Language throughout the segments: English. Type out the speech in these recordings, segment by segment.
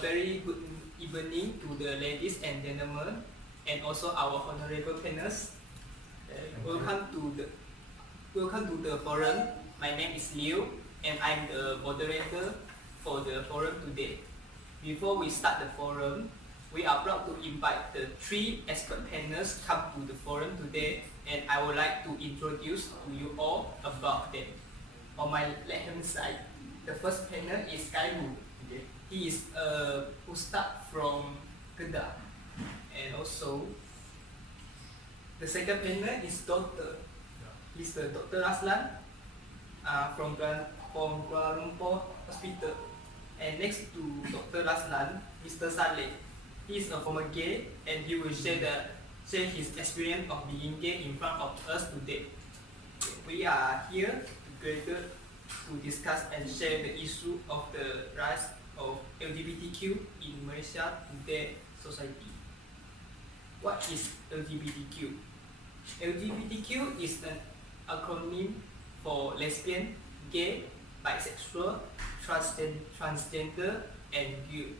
very good evening to the ladies and gentlemen, and also our honorable panelists. Welcome to the forum. My name is Liu, and I'm the moderator for the forum today. Before we start the forum, we are proud to invite the three expert panelists come to the forum today, and I would like to introduce to you all about them. On my left-hand side, the first panel is Kairu. Okay. He is a ustad from Kedah, and also the second panel is Doctor. He's the Dr. Aslan from Kuala Lumpur Hospital. And next to Dr. Aslan, Mr. Saleh. He is a former gay, and he will share his experience of being gay in front of us today. We are here together to discuss and share the issue of the rise of LGBTQ in Malaysia today society. What is LGBTQ? LGBTQ is an acronym for lesbian, gay, bisexual, transgender, and queer.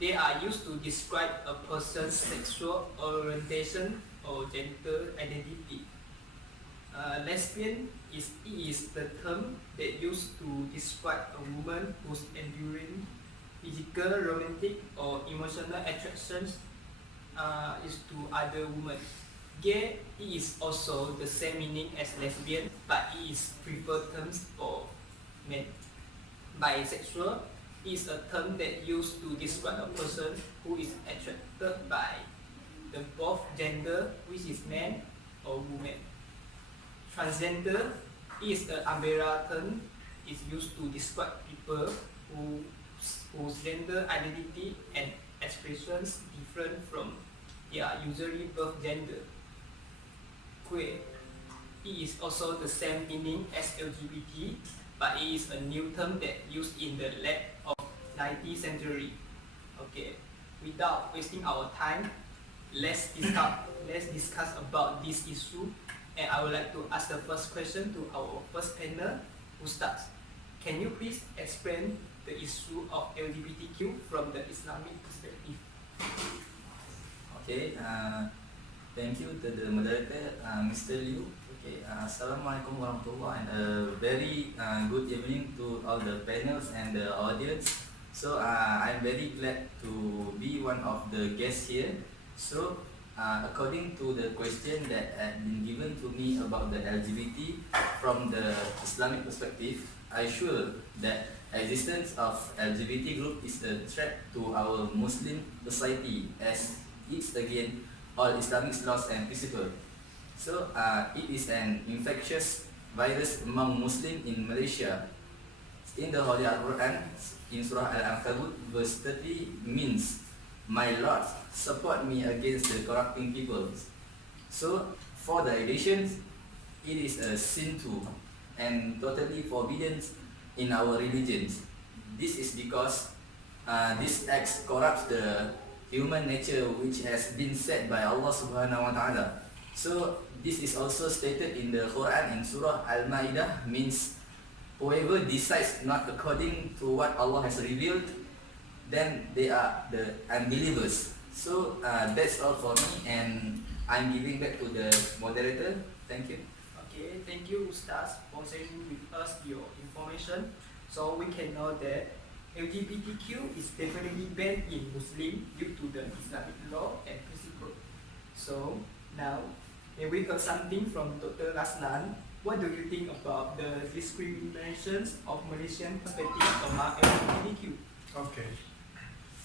They are used to describe a person's sexual orientation or gender identity. Lesbian is the term that used to describe a woman who's enduring physical, romantic, or emotional attractions is to other women. Gay is also the same meaning as lesbian, but it is preferred terms for men. Bisexual is a term that used to describe a person who is attracted by the both gender, which is man or woman. Transgender is an umbrella term. It's used to describe people whose gender identity and expressions different from their usually birth gender. Queer. It is also the same meaning as LGBT, but it is a new term that used in the late of 19th century. Okay, without wasting our time, let's discuss about this issue. And I would like to ask the first question to our first panel, who starts. Can you please explain the issue of LGBTQ from the Islamic perspective? Okay, thank you to the moderator, Mr. Liu. Okay, Assalamualaikum warahmatullahi, and a very good evening to all the panels and the audience. So I'm very glad to be one of the guests here. So according to the question that had been given to me about the LGBT from the Islamic perspective, I sure that existence of LGBT group is a threat to our Muslim society as it's again all Islamic laws and principles. So it is an infectious virus among Muslims in Malaysia. In the Holy Al-Quran, in Surah Al-Ankabut, verse 30 means, "My Lord, support me against the corrupting peoples." So for the relations, it is a sin too, and totally forbidden in our religions. This is because this act corrupts the human nature which has been set by Allah Subhanahu wa Ta'ala. So this is also stated in the Quran in Surah Al-Ma'idah, means whoever decides not according to what Allah has revealed, then they are the unbelievers. So that's all for me, and I'm giving back to the moderator. Thank you. Okay, thank you, Ustaz, for sharing with us your information. So we can know that LGBTQ is definitely banned in Muslim due to the Islamic law and principle. So now, may we hear something from Dr. Aslan? What do you think about the discriminations of Malaysian perspective among LGBTQ? Okay,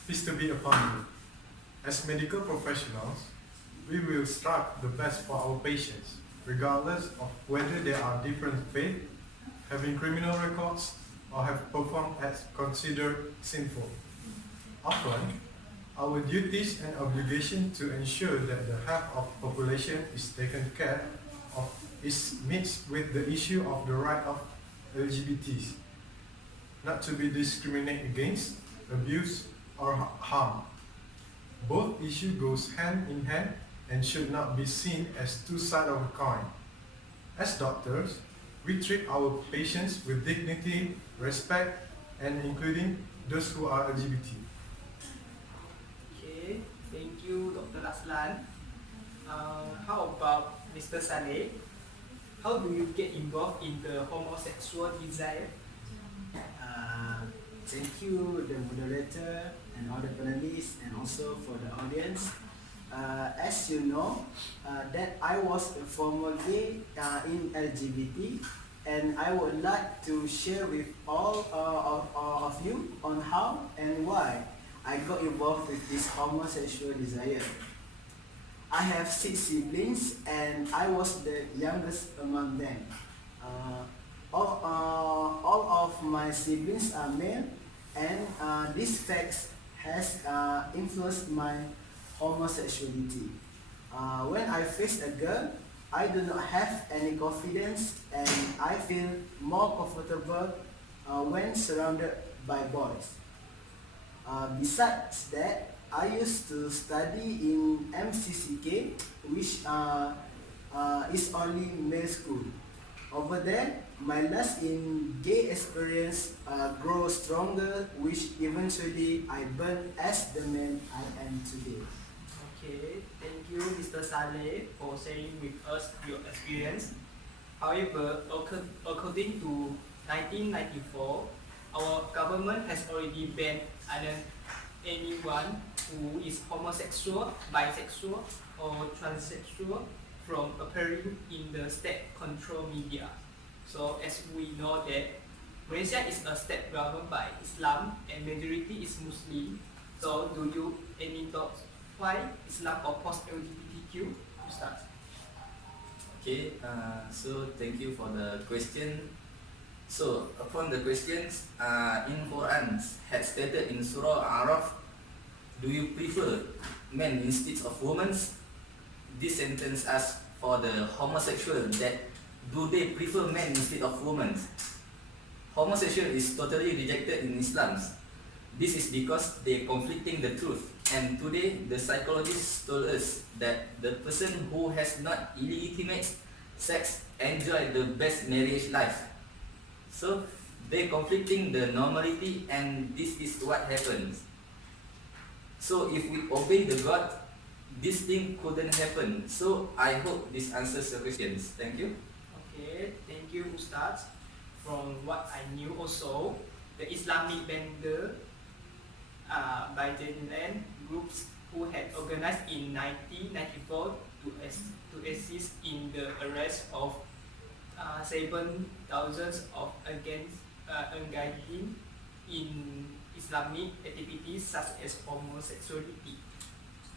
peace to be upon you. As medical professionals, we will strive the best for our patients, regardless of whether they are different faith, having criminal records, or have performed acts considered sinful. Often, our duties and obligation to ensure that the health of population is taken care of is mixed with the issue of the right of LGBTs, not to be discriminated against, abused, or harmed. Both issues goes hand in hand and should not be seen as two sides of a coin. As doctors, we treat our patients with dignity, respect, and including those who are LGBT. Adlan. How about Mr. Saleh? How do you get involved in the homosexual desire? Uh, Thank you, the moderator and all the panelists, and also for the audience. As you know, that I was a former gay in LGBT, and I would like to share with all of you on how and why I got involved with this homosexual desire. I have 6 siblings, and I was the youngest among them. Uh, all of my siblings are male, and this fact has influenced my homosexuality. When I face a girl, I do not have any confidence, and I feel more comfortable when surrounded by boys. Besides that, I used to study in MCCK, which is only male school. Over there, my lust in gay experience grows stronger, which eventually I burn as the man I am today. Okay, thank you, Mr. Saleh, for sharing with us your experience. However, according to 1994, our government has already banned anyone who is homosexual, bisexual, or transsexual from appearing in the state-controlled media. So, as we know that Malaysia is a state governed by Islam and majority is Muslim. So, do you any thoughts why Islam oppose LGBTQ? Ustaz. Okay, so thank you for the question. So upon the questions, in Quran had stated in Surah Araf, do you prefer men instead of women? This sentence asks for the homosexual that do they prefer men instead of women? Homosexual is totally rejected in Islam. This is because they conflicting the truth. And today the psychologists told us that the person who has not illegitimate sex enjoy the best marriage life. So they conflicting the normality, and this is what happens. So if we obey the God, this thing couldn't happen. So I hope this answers the questions. Thank you. Okay, thank you, Ustaz. From what I knew also, the Islamic vendor by Jailan groups who had organized in 1994 to assist in the arrest of 7,000 of engaging in Islamic activities such as homosexuality.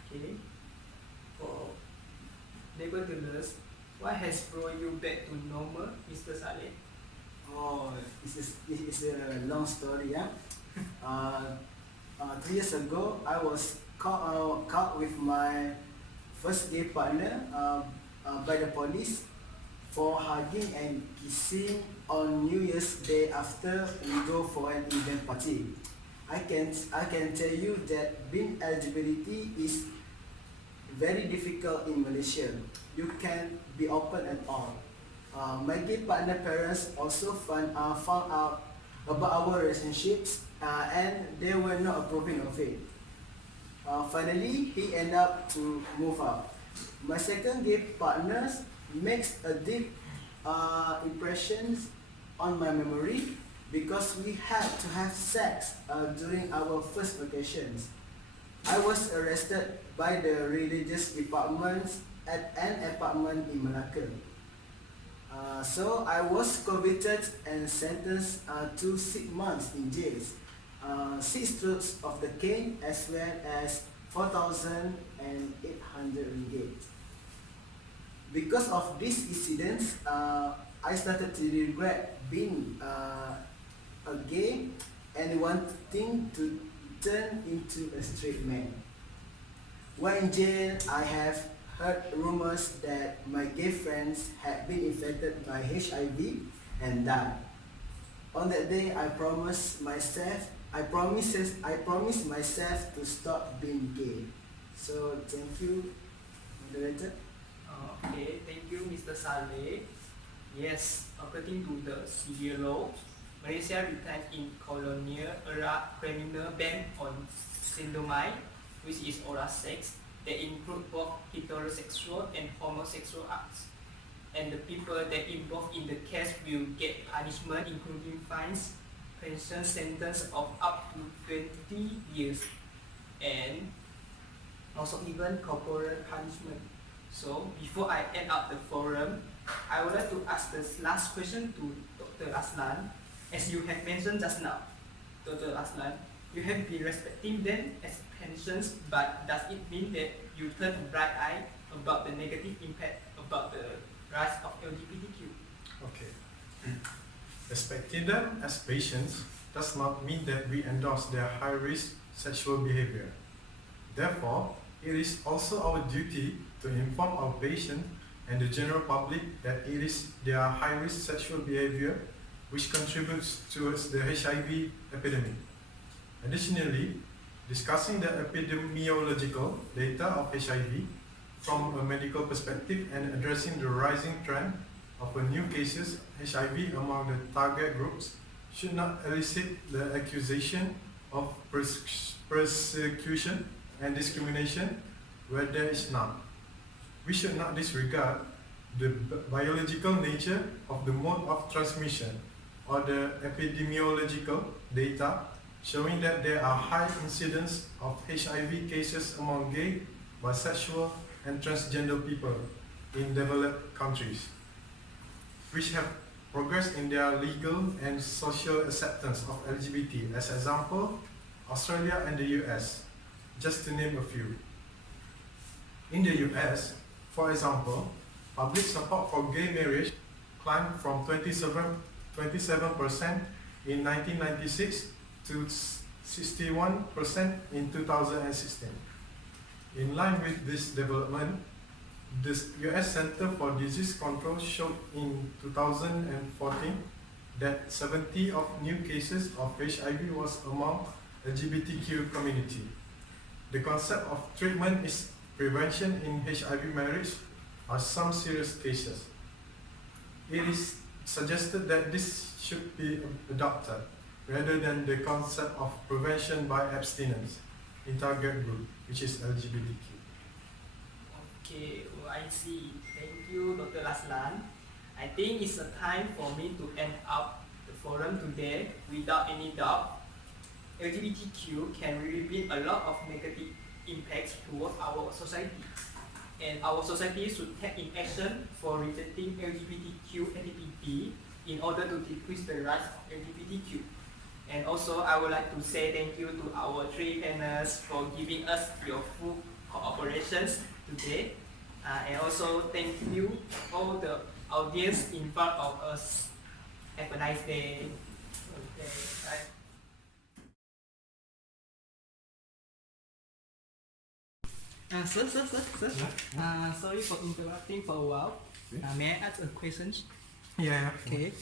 Okay. For nevertheless, what has brought you back to normal, Mr. Saleh? Oh, this is a long story, yeah. 3 years ago, I was caught with my first gay partner by the police for hugging and kissing on New Year's Day after we go for an event party. I can tell you that being LGBT is very difficult in Malaysia. You can be open at all. My gay partner parents also found out about our relationships, and they were not approving of it. Finally, he ended up to move out. My second gay partner makes a deep impressions on my memory because we had to have sex during our first vacations. I was arrested by the religious department at an apartment in Malacca. So I was convicted and sentenced to 6 months in jail, 6 strokes of the cane, as well as 4,800 ringgit. Because of this incident, I started to regret being a gay and wanting to turn into a straight man. While in jail, I have heard rumors that my gay friends had been infected by HIV and died. On that day, I promised myself to stop being gay. So thank you, moderator. Okay, thank you, Mr. Saleh. Yes, according to the civil law, Malaysia retained in colonial era criminal ban on sodomite, which is oral sex, that include both heterosexual and homosexual acts. And the people that involved in the case will get punishment including fines, pension sentence of up to 20 years, and also even corporal punishment. So before I end up the forum, I would like to ask this last question to Dr. Aslan. As you have mentioned just now, Dr. Aslan, you have been respecting them as patients, but does it mean that you turn a bright eye about the negative impact about the rise of LGBTQ? Okay. Respecting them as patients does not mean that we endorse their high-risk sexual behavior. Therefore, it is also our duty to inform our patient and the general public that it is their high-risk sexual behavior which contributes towards the HIV epidemic. Additionally, discussing the epidemiological data of HIV from a medical perspective and addressing the rising trend of new cases HIV among the target groups should not elicit the accusation of persecution and discrimination where there is none. We should not disregard the biological nature of the mode of transmission or the epidemiological data showing that there are high incidence of HIV cases among gay, bisexual, and transgender people in developed countries, which have progressed in their legal and social acceptance of LGBT, as example, Australia and the US, just to name a few. In the US, for example, public support for gay marriage climbed from 27% in 1996 to 61% in 2016. In line with this development, the US Center for Disease Control showed in 2014 that 70 of new cases of HIV was among LGBTQ community. The concept of treatment is prevention in HIV marriage are some serious cases. It is suggested that this should be adopted rather than the concept of prevention by abstinence in target group, which is LGBTQ. Okay, well, I see. Thank you, Dr. Aslan. I think it's a time for me to end up the forum today. Without any doubt, LGBTQ can reveal a lot of negative impacts towards our society. And our society should take in action for rejecting LGBTQ activity in order to decrease the rise of LGBTQ. And also, I would like to say thank you to our three panelists for giving us your full cooperations today. And also, thank you all the audience in front of us. Have a nice day. Okay, bye. Sir. Sorry for interrupting for a while. May I ask a question? Yeah. Okay.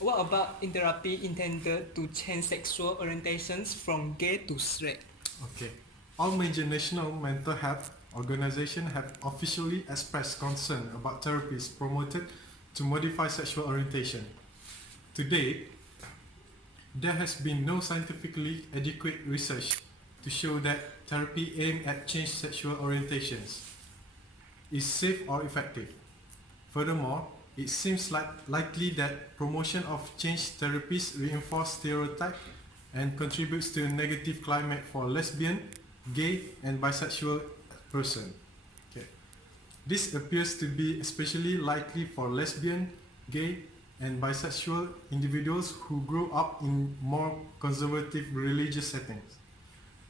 What about in therapy intended to change sexual orientations from gay to straight? Okay. All major national mental health organizations have officially expressed concern about therapies promoted to modify sexual orientation. To date, there has been no scientifically adequate research to show that therapy aimed at change sexual orientations is safe or effective. Furthermore, it seems likely that promotion of change therapies reinforce stereotypes and contributes to a negative climate for lesbian, gay, and bisexual person. Okay. This appears to be especially likely for lesbian, gay, and bisexual individuals who grow up in more conservative religious settings.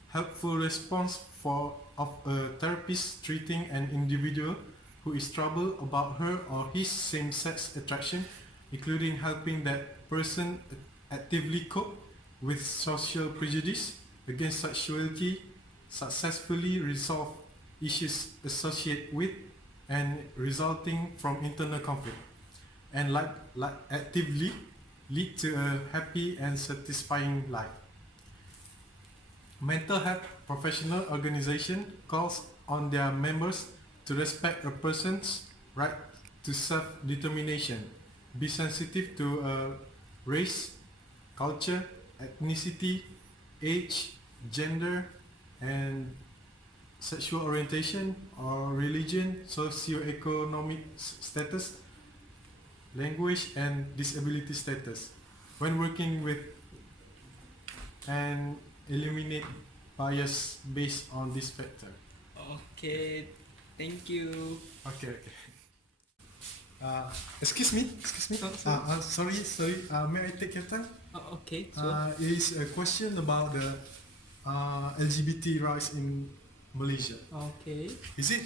Helpful response of a therapist treating an individual who is troubled about her or his same-sex attraction, including helping that person actively cope with social prejudice against sexuality, successfully resolve issues associated with and resulting from internal conflict, and actively lead to a happy and satisfying life. Mental health professional organization calls on their members to respect a person's right to self-determination, be sensitive to race, culture, ethnicity, age, gender, and sexual orientation or religion, socioeconomic status, language, and disability status. When working with and eliminate bias based on this factor. Okay, thank you. Okay. Excuse me. Sorry. May I take your time? Okay, sure. It is a question about the LGBT rights in Malaysia. Okay. Is it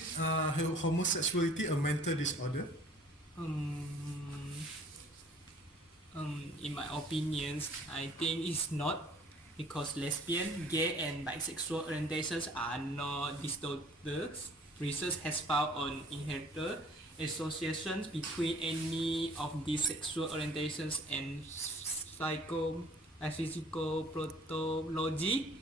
homosexuality a mental disorder? In my opinions, I think it's not, because lesbian, gay, and bisexual orientations are not disorders. Research has found on inherited associations between any of these sexual orientations and physical pathology.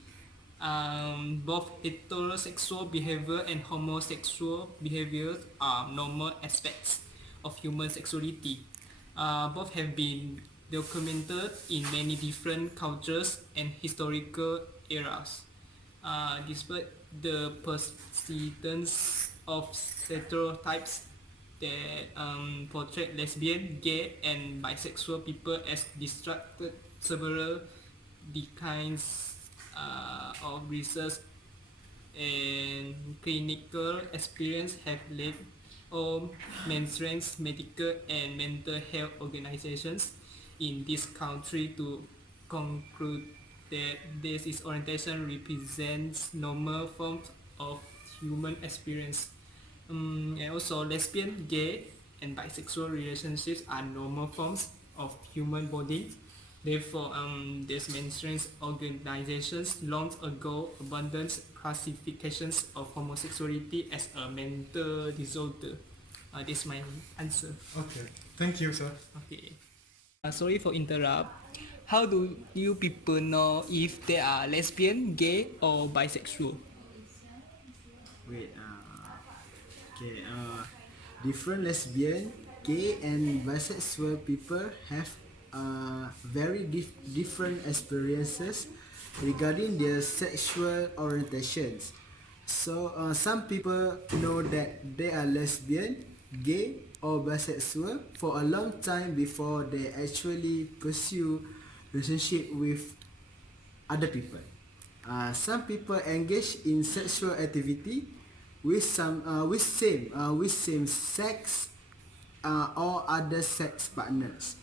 Both heterosexual behavior and homosexual behavior are normal aspects of human sexuality. Both have been documented in many different cultures and historical eras. Despite the persistence of stereotypes that portray lesbian, gay, and bisexual people as distracted, several decades of research and clinical experience have led all mainstream medical and mental health organizations in this country to conclude that this orientation represents normal forms of human experience. And also lesbian, gay, and bisexual relationships are normal forms of human bonding. Therefore, these mainstream organizations long ago abandoned classifications of homosexuality as a mental disorder. That's my answer. Okay. Thank you, sir. Okay. Sorry for interrupt. How do you people know if they are lesbian, gay, or bisexual? Wait. Okay. Different lesbian, gay, and bisexual people have very different experiences regarding their sexual orientations. So some people know that they are lesbian, gay, or bisexual for a long time before they actually pursue relationship with other people. Some people engage in sexual activity with same sex or other sex partners.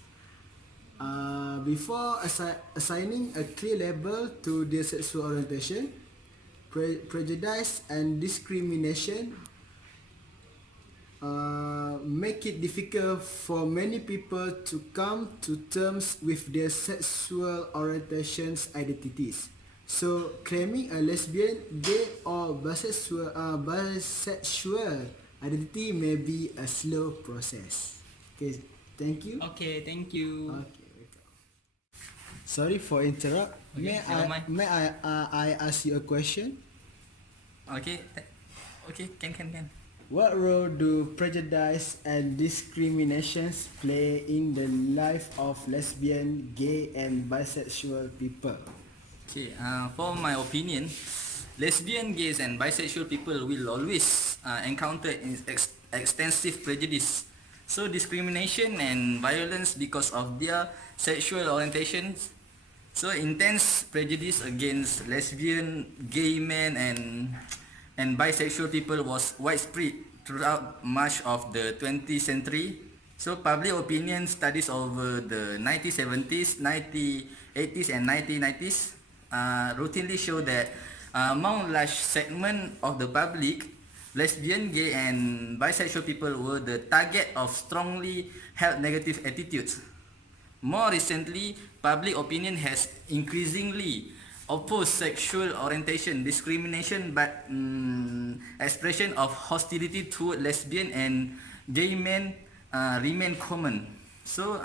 Before assigning a clear label to their sexual orientation, prejudice and discrimination make it difficult for many people to come to terms with their sexual orientations identities. So claiming a lesbian, gay, or bisexual identity may be a slow process. Okay, thank you. Okay, thank you. Okay. Sorry for interrupt. Okay, never mind. May I ask you a question? Okay, can. What role do prejudice and discriminations play in the life of lesbian, gay, and bisexual people? Okay, for my opinion, lesbian, gays, and bisexual people will always encounter extensive prejudice. So discrimination and violence because of their sexual orientations. So intense prejudice against lesbian, gay men, and bisexual people was widespread throughout much of the 20th century. So public opinion studies over the 1970s, 1980s, and 1990s routinely show that among large segment of the public, lesbian, gay, and bisexual people were the target of strongly held negative attitudes. More recently, public opinion has increasingly opposed sexual orientation discrimination, but expression of hostility toward lesbian and gay men remain common. So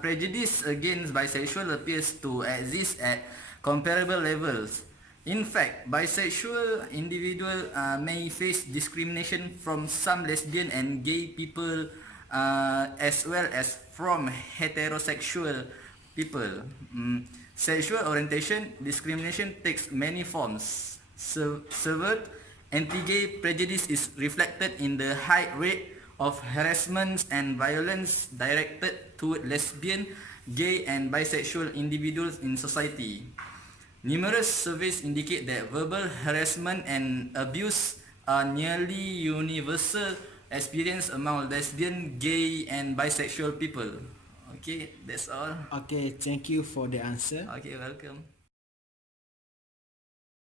prejudice against bisexual appears to exist at comparable levels. In fact, bisexual individuals may face discrimination from some lesbian and gay people as well as from heterosexual people. Sexual orientation discrimination takes many forms: severe anti-gay prejudice is reflected in the high rate of harassment and violence directed toward lesbian, gay and bisexual individuals in society. Numerous surveys indicate that verbal harassment and abuse are nearly universal experience among lesbian, gay and bisexual people. Okay, that's all. Okay, thank you for the answer. Okay, welcome.